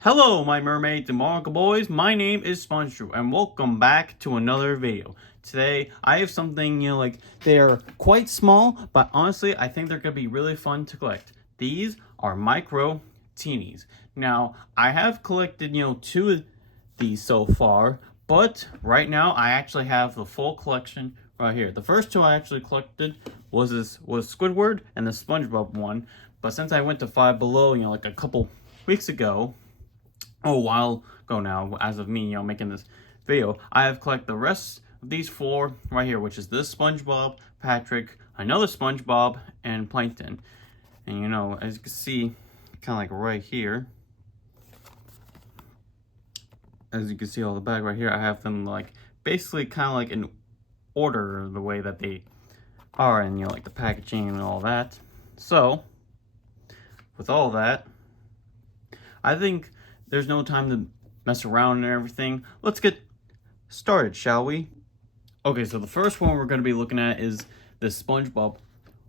Hello, my mermaids and barnacle boys. My name is SpongeBob, and welcome back to another video. Today, I have something, they are quite small, but honestly, I think they're going to be really fun to collect. These are micro teenies. Now, I have collected, two of these so far, but right now, I actually have the full collection right here. The first two I actually collected was Squidward and the SpongeBob one, but since I went to Five Below, like a couple weeks ago, a while ago now, as of me, making this video, I have collected the rest of these four right here, which is this SpongeBob, Patrick, another SpongeBob, and Plankton. And as you can see, kind of like right here, as you can see all the back right here, I have them like basically kind of like in order the way that they are, and like the packaging and all that. So, with all that, I think there's no time to mess around and everything. Let's get started, shall we? Okay, so the first one we're going to be looking at is this SpongeBob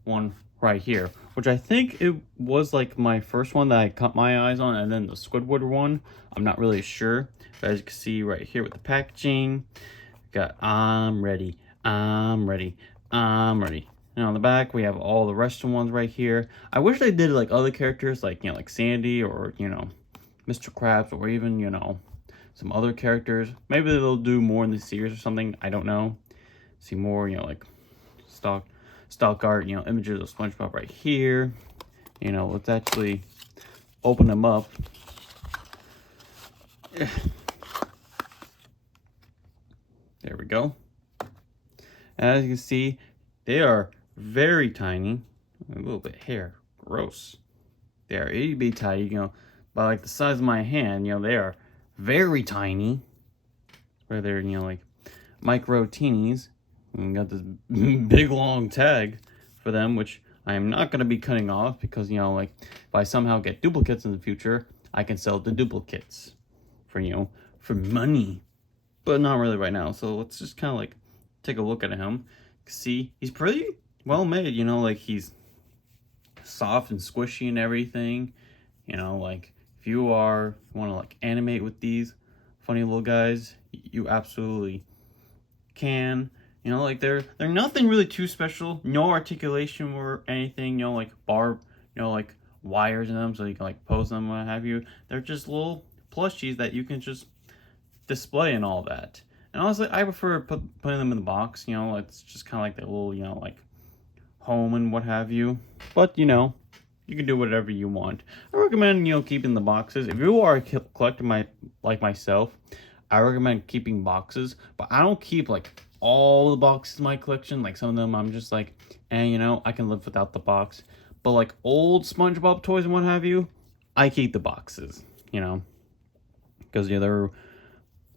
one right here, which I think it was like my first one that I caught my eyes on, and then the Squidward one. I'm not really sure, but as you can see right here with the packaging, got I'm ready, I'm ready, I'm ready. And on the back, we have all the rest of the ones right here. I wish they did like other characters, like like Sandy or Mr. Krabs, or even some other characters. Maybe they'll do more in the series or something. I don't know. See more like stock art, images of SpongeBob right here. Let's actually open them up. There we go. As you can see, they are very tiny. A little bit hair. Gross. They are itty bitty tiny, by like the size of my hand. They are very tiny. Where they're, like micro teenies. And got this big long tag for them, which I am not going to be cutting off because, like if I somehow get duplicates in the future, I can sell the duplicates for, for money. But not really right now. So let's just kind of like take a look at him. See, he's pretty well made, like he's soft and squishy and everything. Like if you want to like animate with these funny little guys, you absolutely can. Like they're nothing really too special. No articulation or anything. Like like wires in them, so you can like pose them, what have you. They're just little plushies that you can just display and all that. And honestly, I prefer putting them in the box. It's just kind of like that little like home and what have you. But you can do whatever you want. I recommend keeping the boxes. If you are a collector like myself, I recommend keeping boxes. But I don't keep like all the boxes in my collection. Like some of them I'm just like, I can live without the box. But like old SpongeBob toys and what have you, I keep the boxes. Because they're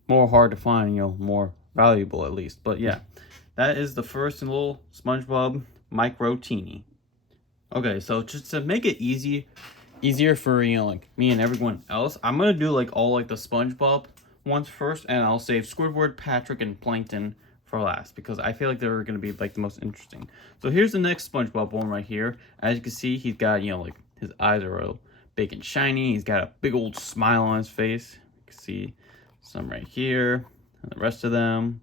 more hard to find. More valuable at least. But yeah, that is the first little SpongeBob micro teeny. Okay, so just to make it easier for like me and everyone else, I'm gonna do like all like the SpongeBob ones first, and I'll save Squidward, Patrick, and Plankton for last because I feel like they're gonna be like the most interesting. So here's the next SpongeBob one right here. As you can see, he's got like his eyes are real big and shiny. He's got a big old smile on his face. You can see some right here, and the rest of them.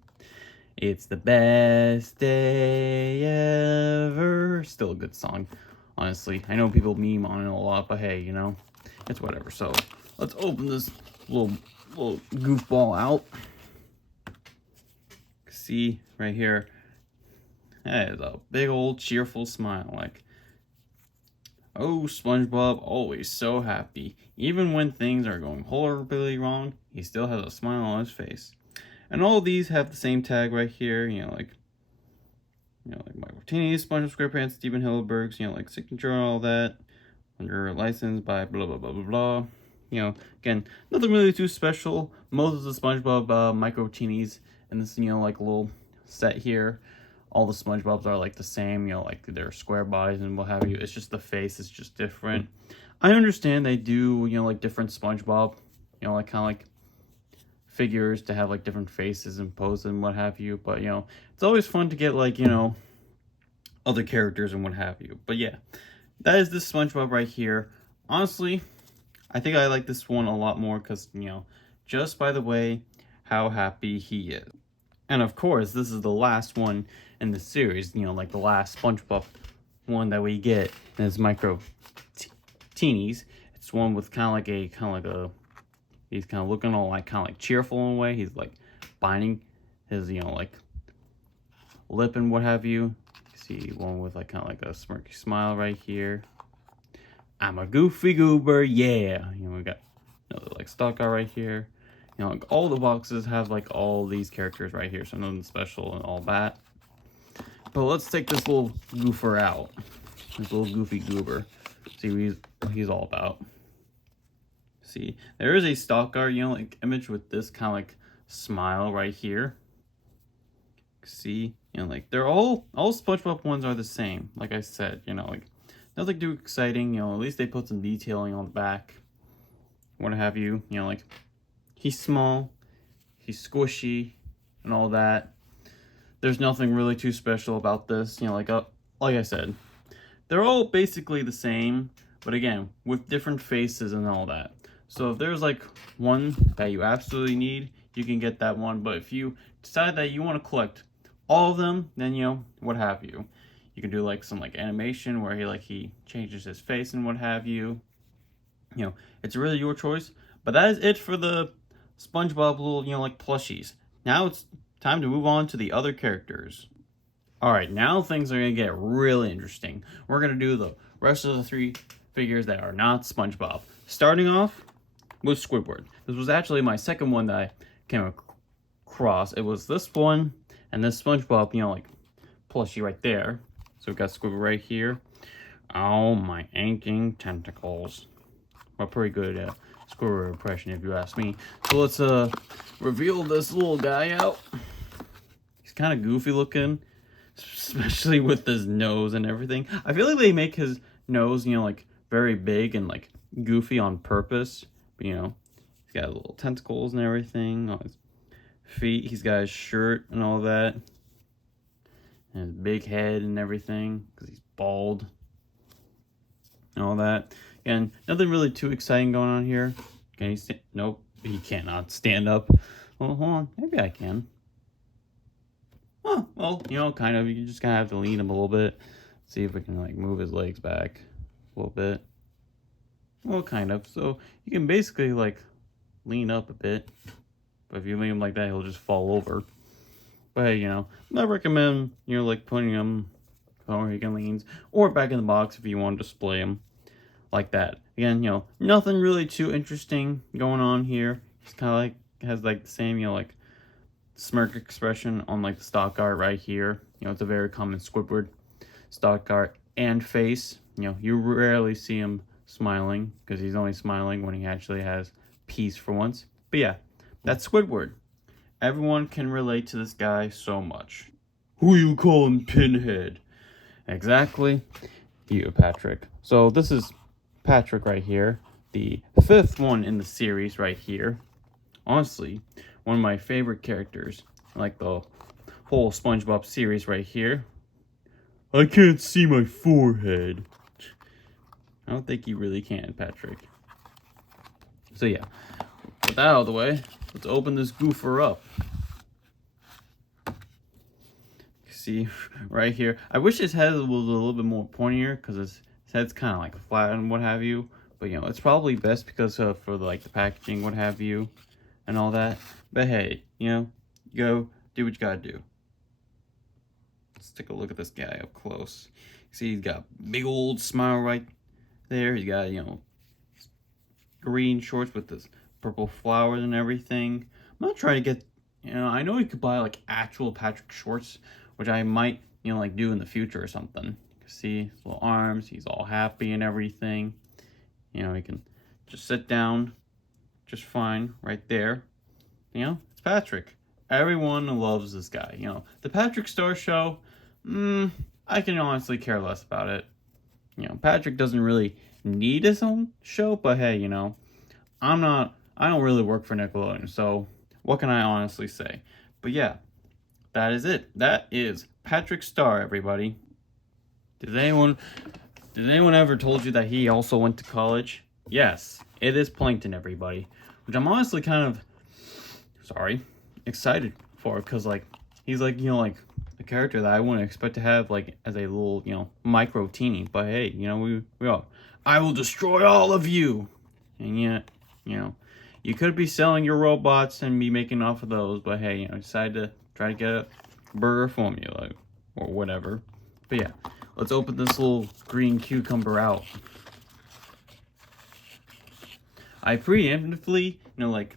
It's the best day ever. Still a good song. Honestly, I know people meme on it a lot, but hey, it's whatever. So let's open this little goofball out. See right here, that is a big old cheerful smile. Like, oh, SpongeBob, always so happy. Even when things are going horribly wrong, he still has a smile on his face. And all of these have the same tag right here. Like Teenies, SpongeBob SquarePants, HillenBurg's, like signature and all that. Under license by blah blah blah blah blah. Again, nothing really too special. Most of the SpongeBob micro teenies in this like little set here. All the SpongeBobs are like the same. Like they're square bodies and what have you. It's just the face is just different. I understand they do like different SpongeBob. Like kind of like figures to have like different faces and poses and what have you, but it's always fun to get like other characters and what have you. But yeah, that is this SpongeBob right here. Honestly, I think I like this one a lot more because, you know, just by the way how happy he is. And of course, this is the last one in the series, you know, like the last SpongeBob one that we get in his micro teenies. It's one with kind of like a, he's kind of looking all like kind of like cheerful in a way. He's like binding his, you know, like lip and what have you. You see one with like kind of like a smirky smile right here. I'm a goofy goober, yeah. You know, we got another like stock guy right here. You know, like all the boxes have like all these characters right here, so nothing special and all that. But let's take this little goofer out. This little goofy goober. See what he's all about. See, there is a stock art, you know, like image with this kind of like smile right here. See, you know, like they're all SpongeBob ones are the same. Like I said, you know, like nothing too exciting. You know, at least they put some detailing on the back, what have you. You know, like he's small, he's squishy, and all that. There's nothing really too special about this. You know, like I said, they're all basically the same, but again, with different faces and all that. So if there's like one that you absolutely need, you can get that one. But if you decide that you want to collect all of them, then, you know, what have you. You can do like some like animation where he changes his face and what have you. You know, it's really your choice. But that is it for the SpongeBob little, you know, like plushies. Now it's time to move on to the other characters. Alright, now things are going to get really interesting. We're going to do the rest of the 3 figures that are not SpongeBob. Starting off with Squidward. This was actually my second one that I came across. It was this one and this SpongeBob, you know, like plushie right there. So we've got Squidward right here. Oh, my aching tentacles. A pretty good Squidward impression if you ask me. So let's reveal this little guy out. He's kind of goofy looking, especially with his nose and everything. I feel like they make his nose, you know, like very big and like goofy on purpose. But, you know, he's got little tentacles and everything on his feet. He's got his shirt and all that. And his big head and everything because he's bald and all that. And nothing really too exciting going on here. Can he stand? Nope, he cannot stand up. Well, hold on, maybe I can. Oh, well, you know, kind of. You just kind of have to lean him a little bit. See if we can like move his legs back a little bit. Well, kind of. So you can basically like lean up a bit. But if you lean him like that, he'll just fall over. But hey, you know, I recommend, you know, like putting him where he can lean, or back in the box if you want to display him like that. Again, you know, nothing really too interesting going on here. He's kind of like, has like the same, you know, like smirk expression on like the stock art right here. You know, it's a very common Squidward stock art and face. You know, you rarely see him smiling because he's only smiling when he actually has peace for once. But yeah, that's Squidward. Everyone can relate to this guy so much. Who you calling Pinhead? Exactly. You, Patrick. So this is Patrick right here, the 5th one in the series right here. Honestly, one of my favorite characters, like the whole SpongeBob series right here. I can't see my forehead. I don't think you really can, Patrick. So yeah, with that out of the way, let's open this goofer up. See, right here. I wish his head was a little bit more pointier because his head's kind of like flat and what have you. But, you know, it's probably best because for like the packaging, what have you, and all that. But hey, you know, go do what you gotta do. Let's take a look at this guy up close. See, he's got a big old smile right there. He's got, you know, green shorts with this purple flowers and everything. I'm not trying to get, you know, I know you could buy like actual Patrick shorts, which I might, you know, like do in the future or something. See his little arms, he's all happy and everything. You know, he can just sit down just fine right there. You know, it's Patrick. Everyone loves this guy. You know, the Patrick Star Show, I can honestly care less about it. You know, Patrick doesn't really need his own show, but hey, you know, I don't really work for Nickelodeon, so what can I honestly say? But yeah, that is it. That is Patrick Star, everybody. Did anyone ever told you that he also went to college? Yes, it is Plankton, everybody. Which I'm honestly kind of, excited for. Because, like, he's like, like a character that I wouldn't expect to have, like, as a little, micro teeny. But hey, we all, I will destroy all of you. And yet, you could be selling your robots and be making off of those. But hey, decide to try to get a burger formula or whatever. But yeah, let's open this little green cucumber out. I preemptively, like,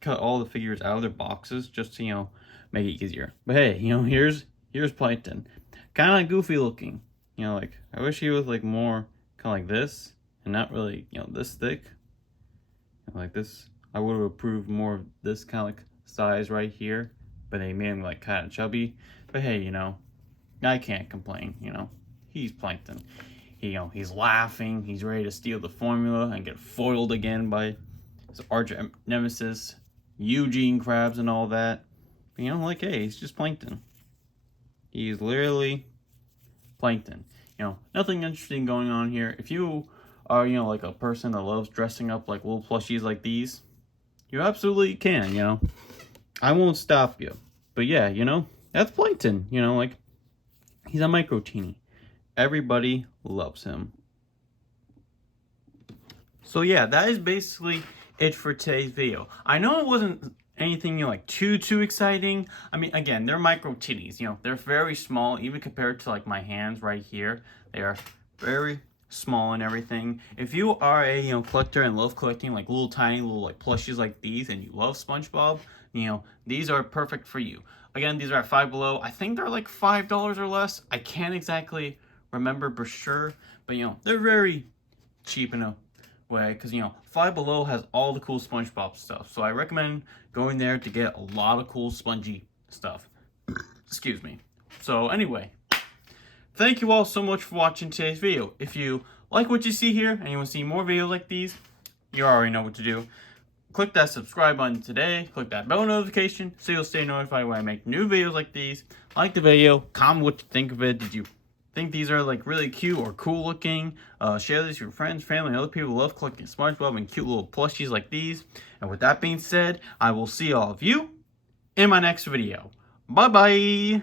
cut all the figures out of their boxes just to, make it easier. But hey, here's Plankton. Kind of goofy looking. Like, I wish he was, like, more kind of like this and not really, this thick. Like this, I would have approved more of this kind of, like, size right here. But they made him, like, kind of chubby. But hey, I can't complain, He's Plankton. He's laughing. He's ready to steal the formula and get foiled again by his arch nemesis, Eugene Krabs and all that. But, like, hey, he's just Plankton. He's literally Plankton. Nothing interesting going on here. If you are, like a person that loves dressing up like little plushies like these, you absolutely can, I won't stop you. But yeah, that's Plankton. Like, he's a micro teeny. Everybody loves him. So yeah, that is basically it for today's video. I know it wasn't anything, like too exciting. I mean, again, they're micro titties, they're very small, even compared to, like, my hands right here. They are very small and everything. If you are a, collector and love collecting, like, little tiny little, like, plushies like these, and you love SpongeBob, these are perfect for you. Again, these are at Five Below. I think they're like $5 or less. I can't exactly remember for sure, but they're very cheap in a way, because Five Below has all the cool SpongeBob stuff, so I recommend going there to get a lot of cool spongy stuff. Excuse me. So anyway, thank you all so much for watching today's video. If you like what you see here and you want to see more videos like these, you already know what to do. Click that subscribe button today. Click that bell notification so you'll stay notified when I make new videos like these. Like the video. Comment what you think of it. Did you think these are, like, really cute or cool looking? Share this with your friends, family, and other people who love collecting SpongeBob and cute little plushies like these. And with that being said, I will see all of you in my next video. Bye bye.